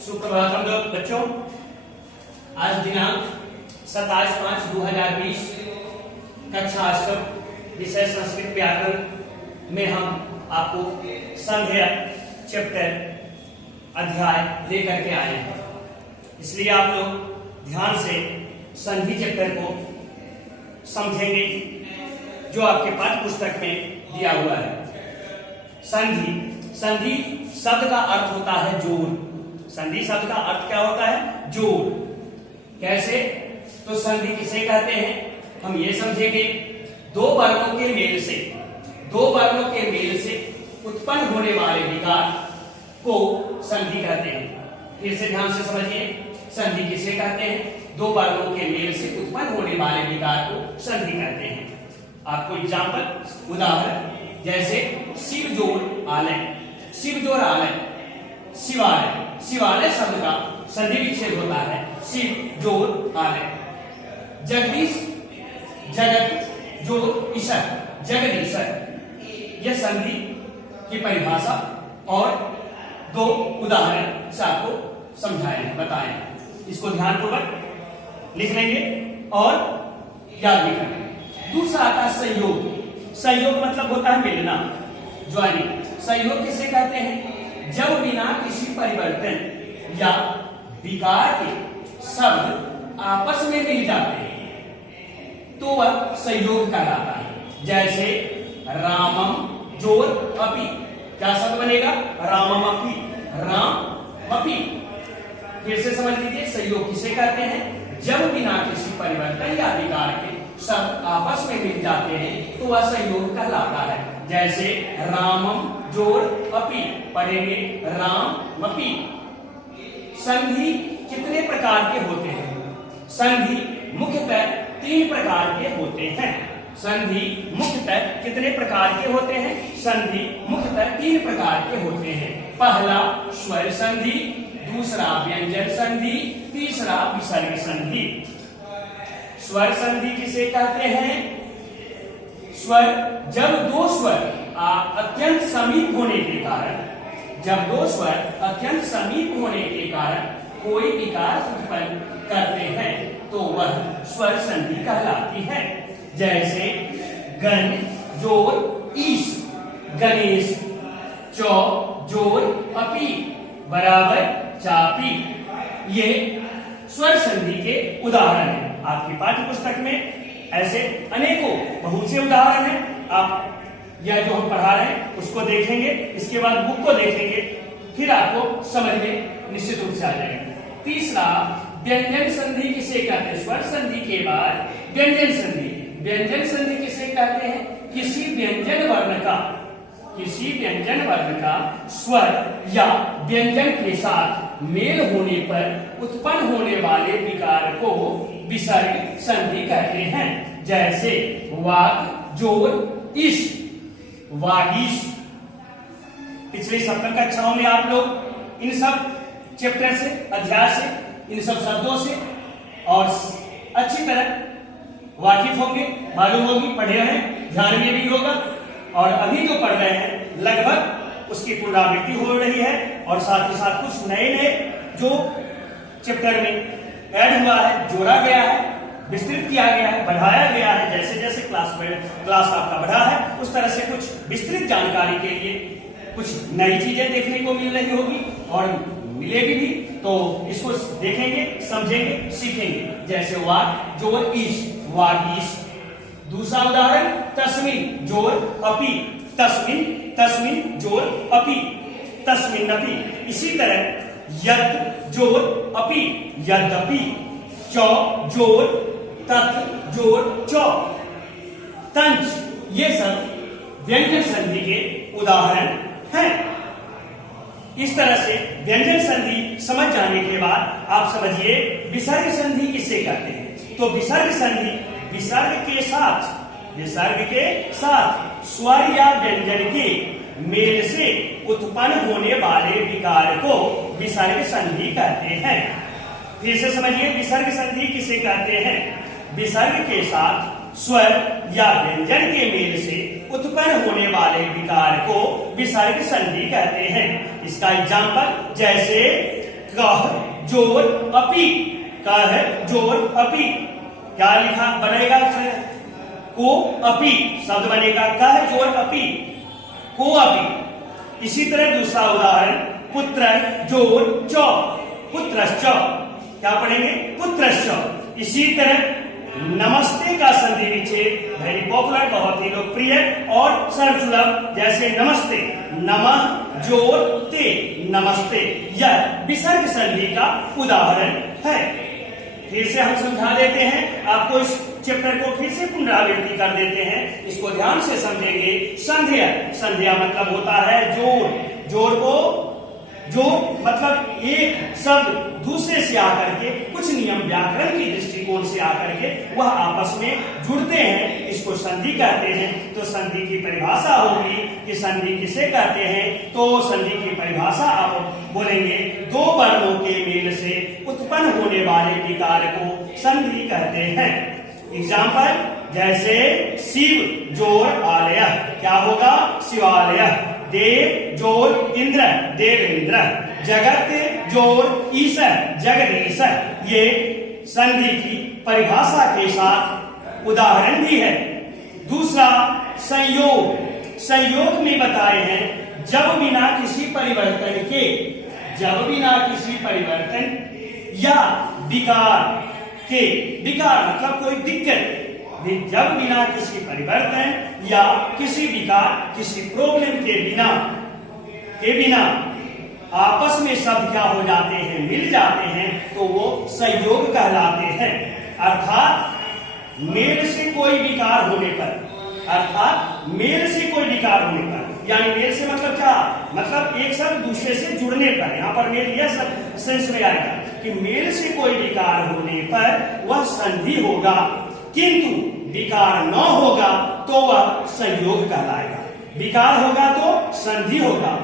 सुप्रभात हम लोग बच्चों। आज दिनांक 27/5/2020 कक्षा अष्टम विषय संस्कृत व्याकरण में हम आपको संध्या चैप्टर अध्याय लेकर के आए हैं। इसलिए आप लोग ध्यान से संधि चैप्टर को समझेंगे जो आपके पाठ्य पुस्तक में दिया हुआ है। संधि संधि शब्द का अर्थ होता है जोड़। संधि शब्द का अर्थ क्या होता है? जोड़। कैसे? तो संधि किसे कहते हैं हम ये समझेंगे। दो वर्णों के मेल से उत्पन्न होने वाले विकार को संधि कहते हैं। फिर से ध्यान से समझिए, संधि किसे कहते हैं? दो वर्णों के मेल से उत्पन्न होने वाले विकार को संधि कहते हैं। आपको एग्जाम्पल उदाहरण जैसे शिव जोड़ आलय, शिव जोड़ आलय, शिवालय। शिवालय शब्द का संधि विच्छेद होता है शिव जोड़ आलय। जगदीश जगत जोड़ ईश्वर, जगदीश्वर। यह संधि की परिभाषा और दो उदाहरण से आपको समझाए हैं, बताए हैं। इसको ध्यानपूर्वक लिख लेंगे और याद भी करेंगे। दूसरा आता है संयोग। संयोग मतलब होता है मिलना, ज्वाइनिंग। संयोग किसे कहते हैं? जब बिना किसी परिवर्तन या विकार के शब्द आपस में मिल जाते हैं तो वह संयोग कहलाता है। जैसे रामम जोड़ अपि, क्या शब्द बनेगा? रामम अपि, राम अपि। फिर से समझ लीजिए, संयोग किसे कहते हैं? जब बिना किसी परिवर्तन या विकार के शब्द आपस में मिल जाते हैं तो वह संयोग कहलाता है। जैसे रामम जोड़ अपि, पढ़ेंगे राम अपि। संधि कितने प्रकार के होते हैं? संधि मुख्यतः 3 प्रकार के होते हैं। संधि मुख्यतः कितने प्रकार के होते हैं? संधि मुख्यतः 3 प्रकार के होते हैं। पहला स्वर संधि, दूसरा व्यंजन संधि, तीसरा विसर्ग संधि। स्वर संधि किसे कहते हैं? स्वर जब दो स्वर अत्यंत समीप होने के कारण, जब दो स्वर अत्यंत समीप होने के कारण कोई विकार उत्पन्न करते हैं तो वह स्वर संधि कहलाती है। जैसे गण जोड़ ईश, गणेश। चौ जोड़ अपि बराबर चापी। ये स्वर संधि के उदाहरण हैं। आपकी पाठ्य पुस्तक में ऐसे अनेकों बहुत से उदाहरण हैं। आप यह जो हम पढ़ा रहे हैं उसको देखेंगे, इसके बाद बुक को देखेंगे, फिर आपको समझ में निश्चित रूप से आ जाएगा। तीसरा व्यंजन संधि किसे कहते हैं? स्वर संधि के बाद व्यंजन संधि। व्यंजन संधि किसे कहते हैं? किसी व्यंजन वर्ण का स्वर या व्यंजन के साथ मेल होने पर उत्पन्न होने वाले विकार को विसर्ग संधि कहते हैं। जैसे वाग जोड़ इश, वागीश। पिछले सप्ताह कक्षाओं में आप लोग इन सब चैप्टर से, अध्याय से, इन सब शब्दों से और अच्छी तरह वाकिफ होंगे, मालूम होगी, पढ़े हैं, ध्यान में भी होगा। और अभी जो पढ़ रहे हैं लगभग उसकी पुनरावृत्ति हो रही है और साथ ही साथ कुछ नए जो चैप्टर में ऐड हुआ है, जोड़ा गया है, विस्तृत किया गया है, बढ़ाया गया है। जैसे जैसे क्लास आपका बढ़ा है उस तरह से कुछ विस्तृत जानकारी के लिए कुछ नई चीजें देखने को मिल रही होगी और मिलेगी भी, तो इसको देखेंगे, समझेंगे, सीखेंगे। जैसे वाग जोड़ ईश, वागीश। दूसरा उदाहरण तस्मिन जोड़ अपि, तस्मिन जोड़ अपि, तस्मिन्नपि। इसी तरह यद जोड़ अपि, यद्यपि। चौ जोड़ तत् जोड़ चौ, तंच। ये सब व्यंजन संधि के उदाहरण हैं। इस तरह से व्यंजन संधि समझ जाने के बाद आप समझिए विसर्ग संधि किसे कहते हैं। तो विसर्ग संधि विसर्ग के साथ स्वर या व्यंजन के मेल से उत्पन्न होने वाले विकार को विसर्ग संधि कहते हैं। फिर से समझिए विसर्ग संधि किसे कहते हैं? विसर्ग के साथ स्वर या व्यंजन के मेल से उत्पन्न होने वाले विकार को विसर्ग संधि कहते हैं। इसका एग्जाम्पल जैसे कह जोर अपी, कह जोर अपी, क्या लिखा बनेगा? को अपी शब्द बनेगा, कह जोर अपी, को अपी। इसी तरह दूसरा उदाहरण, पुत्र जोर चौ, पुत्रश्च, क्या पढ़ेंगे? पुत्रश्च। इसी तरह नमस्ते का संधि विच्छेद वेरी पॉपुलर, बहुत ही लोकप्रिय और सर्वसुलभ, जैसे नमस्ते, नमः जोर ते, नमस्ते, यह विसर्ग संधि का उदाहरण है। फिर से हम समझा देते हैं आपको, इस चैप्टर को फिर से पुनरावृत्ति कर देते हैं, इसको ध्यान से समझेंगे। संध्या, संध्या मतलब होता है जोड़, जोड़ को जो मतलब एक शब्द दूसरे से आकर के कुछ नियम व्याकरण की दृष्टिकोण से आकर के वह आपस में जुड़ते हैं, इसको संधि कहते हैं। तो संधि की परिभाषा होगी कि संधि किसे कहते हैं, तो संधि की परिभाषा आप बोलेंगे, दो वर्णों के मेल से उत्पन्न होने वाले विकार को संधि कहते हैं। एग्जाम्पल, जैसे शिव जोर आलय, क्या होगा? शिवालय। देव जोर इंद्र, देवेंद्र। जगत जोर ईश्वर, जगदीश। ये संधि की परिभाषा के साथ उदाहरण भी है। दूसरा संयोग, संयोग में बताए हैं जब बिना किसी परिवर्तन के, जब बिना किसी परिवर्तन या विकार के, विकार मतलब कोई दिक्कत, जब बिना किसी परिवर्तन या किसी विकार, किसी प्रॉब्लम के बिना आपस में शब्द क्या हो जाते हैं? मिल जाते हैं, तो वो संयोग कहलाते हैं। अर्थात मेल से कोई विकार होने पर, अर्थात मेल से कोई विकार होने पर, यानी मेल से मतलब क्या? मतलब एक शब्द दूसरे से जुड़ने पर, यहाँ पर मेल यह सब सेंस में आएगा कि मेल से कोई विकार होने पर वह संधि होगा, किंतु विकार न होगा तो वह संयोग कहलाएगा। विकार होगा तो संधि होगा।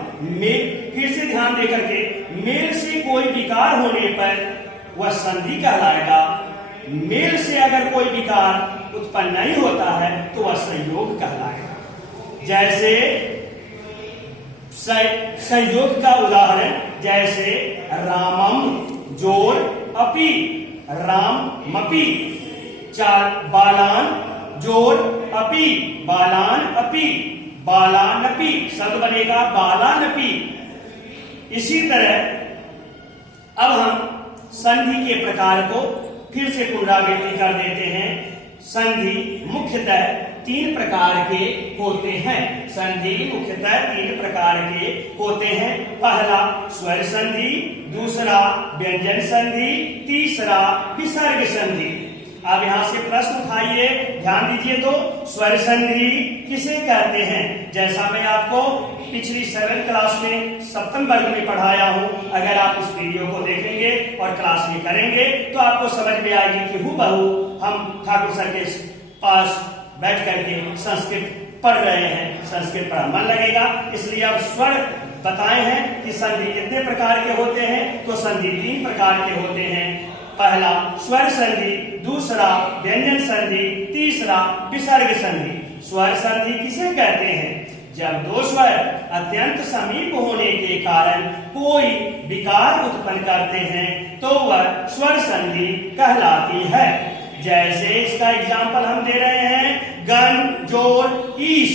फिर से ध्यान देकर के, मेल से कोई विकार होने पर वह संधि कहलाएगा, मेल से अगर कोई विकार उत्पन्न नहीं होता है तो वह संयोग कहलाएगा। जैसे संयोग का उदाहरण, जैसे रामम जोर अपि, राम मपि। चार, बालान जोर अपि, बालान अपि, बालानपि, शब्द बनेगा बालानपि। इसी तरह अब हम संधि के प्रकार को फिर से पुनरावृत्ति कर देते हैं। संधि मुख्यतः तीन प्रकार के होते हैं। संधि मुख्यतः तीन प्रकार के होते हैं। पहला स्वर संधि, दूसरा व्यंजन संधि, तीसरा विसर्ग संधि। अब यहां से प्रश्न उठाइए, ध्यान दीजिए। तो स्वर संधि किसे कहते हैं? जैसा मैं आपको पिछली 7th क्लास में 7th वर्ग में पढ़ाया हूं, अगर आप इस वीडियो को देखेंगे और क्लास में करेंगे तो आपको समझ में आएगी कि हूबहू हम ठाकुर सर के पास बैठ करके संस्कृत पढ़ रहे हैं, संस्कृत पर मन लगेगा। इसलिए अब स्वर बताए हैं कि संधि कितने प्रकार के होते हैं। तो संधि तीन प्रकार के होते हैं। पहला स्वर संधि, दूसरा व्यंजन संधि, तीसरा विसर्ग संधि। स्वर संधि किसे कहते हैं? जब दो स्वर अत्यंत समीप होने के कारण कोई विकार उत्पन्न करते हैं तो वह स्वर संधि कहलाती है। जैसे इसका एग्जाम्पल हम दे रहे हैं, गण जोर ईश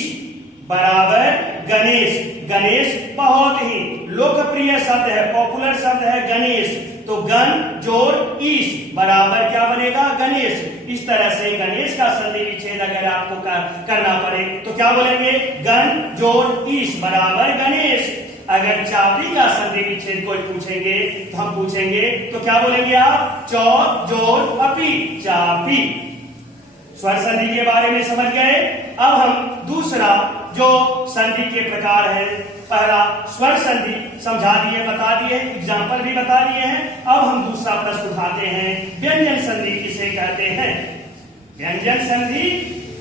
बराबर गणेश। गणेश बहुत ही लोकप्रिय शब्द है, पॉपुलर शब्द है गणेश। तो गण जोर ईश बराबर क्या बनेगा? गणेश। इस तरह से गणेश का संधि विच्छेद अगर आपको करना पड़े तो क्या बोलेंगे? गण जोर ईश बराबर गणेश। अगर चापी का संधि विच्छेद कोई पूछेंगे तो हम पूछेंगे तो क्या बोलेंगे आप? चौ जोर अपी, चापी। स्वर संधि के बारे में समझ गए। अब हम दूसरा जो संधि के प्रकार है, पहला स्वर संधि समझा दिए, बता दिए, एग्जाम्पल भी बता दिए हैं। अब हम दूसरा प्रश्न उठाते हैं, व्यंजन संधि किसे कहते हैं? व्यंजन संधि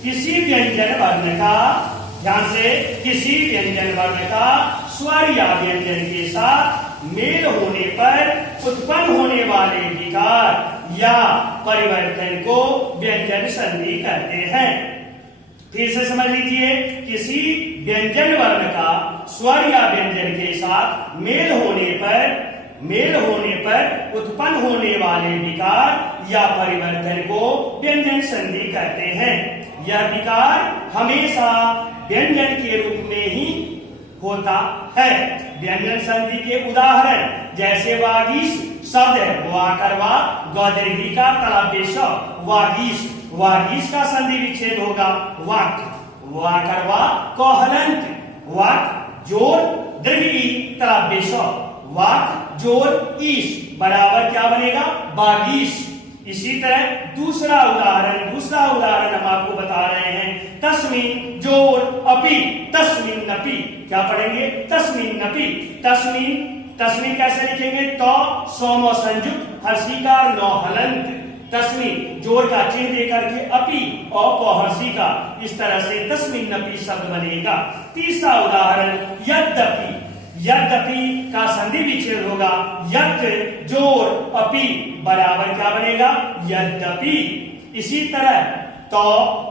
किसी व्यंजन वर्ण का, ध्यान से, किसी व्यंजन वर्ण का स्वर या व्यंजन के साथ मेल होने पर उत्पन्न होने वाले विकार या परिवर्तन को व्यंजन संधि कहते हैं। फिर से समझ लीजिए, किसी व्यंजन वर्ण का स्वर या व्यंजन के साथ मेल होने पर मेल होने पर उत्पन्न होने वाले विकार या परिवर्तन को व्यंजन संधि कहते हैं। यह विकार हमेशा व्यंजन के रूप में ही होता है। व्यंजन संधि के उदाहरण जैसे वागीश शब्द है वाकरवा गौदरी का तलाबेश वागीश, वागीश का संधि विच्छेद होगा वाक, वाकरवा कोहलंत वाक जोर दृढ़ी तलाबेश वाक जोर ईश बराबर क्या बनेगा बागीश। इसी तरह दूसरा उदाहरण हम आपको बता रहे हैं तस्मीन जोर अपी तस्मीन नपी, क्या पढ़ेंगे तस्मीन नपी, तस्मीन कैसे लिखेंगे तो सोमो संयुक्त हर्षिकार नौ हलंत, तस्मीन जोर का चिन्ह देकर के अपी और पौहर्षी का, इस तरह से तस्मीन नपी शब्द बनेगा। तीसरा उदाहरण यद्यपि, यद्यपि का संधि विच्छेद होगा यद् जोर अपि बराबर क्या बनेगा यद्यपि। इसी तरह तो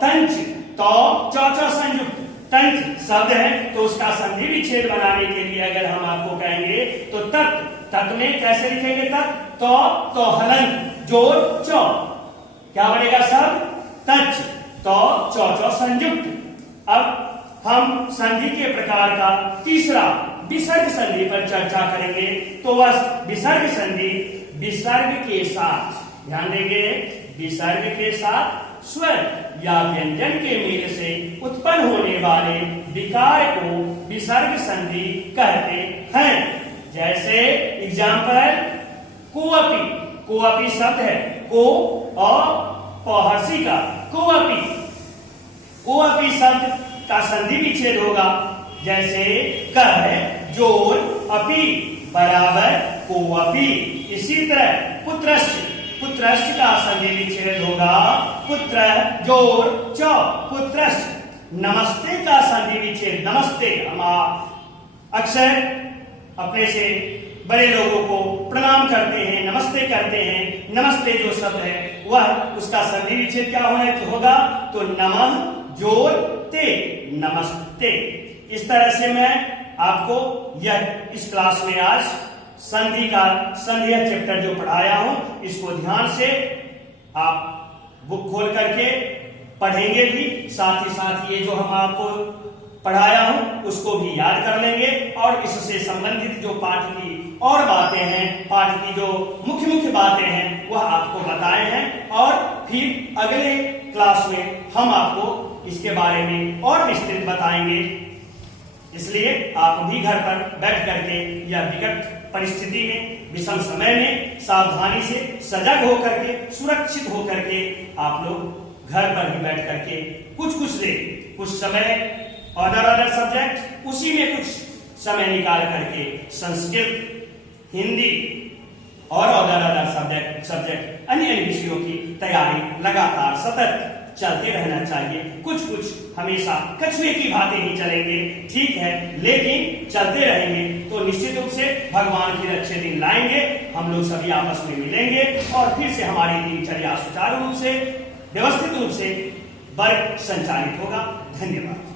तंच, तो चौचा संयुक्त तंच शब्द है तो उसका संधि विच्छेद बनाने के लिए अगर हम आपको कहेंगे तो तत् में कैसे लिखेंगे तो हलन जोर चौ, क्या बनेगा शब्द तच तो चौचौ संयुक्त। अब हम संधि के प्रकार का तीसरा विसर्ग संधि पर चर्चा करेंगे। तो वह विसर्ग संधि विसर्ग के साथ, ध्यान देंगे, विसर्ग के साथ स्वर या व्यंजन के मेल से उत्पन्न होने वाले विकार को विसर्ग संधि कहते हैं। जैसे एग्जाम्पल कोअपी, कोअपी शब्द है को और पौहर्षी का कोअपी, कोअपी शब्द का संधि विच्छेद होगा जैसे कह है जोर अपी बराबर कोअपी। इसी तरह पुत्रश्च, पुत्रश्च का संधि विच्छेद होगा पुत्र जोर चौ पुत्रश्च। नमस्ते का संधि विच्छेद नमस्ते, हम अक्सर अपने से बड़े लोगों को प्रणाम करते हैं नमस्ते करते हैं, नमस्ते जो शब्द है वह उसका संधि विच्छेद क्या होगा तो नमः जोर ते नमस्ते। इस तरह से मैं आपको यह इस क्लास में आज संधि चैप्टर जो पढ़ाया हूं इसको ध्यान से आप बुक खोल करके पढ़ेंगे भी, साथ ही साथ ये जो हम आपको पढ़ाया हूं उसको भी याद कर लेंगे और इससे संबंधित जो पाठ की और बातें हैं, पाठ की जो मुख्य बातें हैं वह आपको बताए हैं और फिर अगले क्लास में हम आपको इसके बारे में और विस्तृत बताएंगे। इसलिए आप भी घर पर बैठ करके यह विकट परिस्थिति में विषम समय में सावधानी से सजग होकर के सुरक्षित होकर के आप लोग घर पर ही बैठ करके कुछ समय अदर सब्जेक्ट उसी में कुछ समय निकाल करके संस्कृत हिंदी और अदर सब्जेक्ट अन्य विषयों की तैयारी लगातार सतत चलते रहना चाहिए। कुछ हमेशा कछुए की भांति ही चलेंगे, ठीक है, लेकिन चलते रहेंगे तो निश्चित रूप से भगवान फिर अच्छे दिन लाएंगे, हम लोग सभी आपस में मिलेंगे और फिर से हमारी दिनचर्या सुचारू रूप से व्यवस्थित रूप से वर्ग संचालित होगा। धन्यवाद।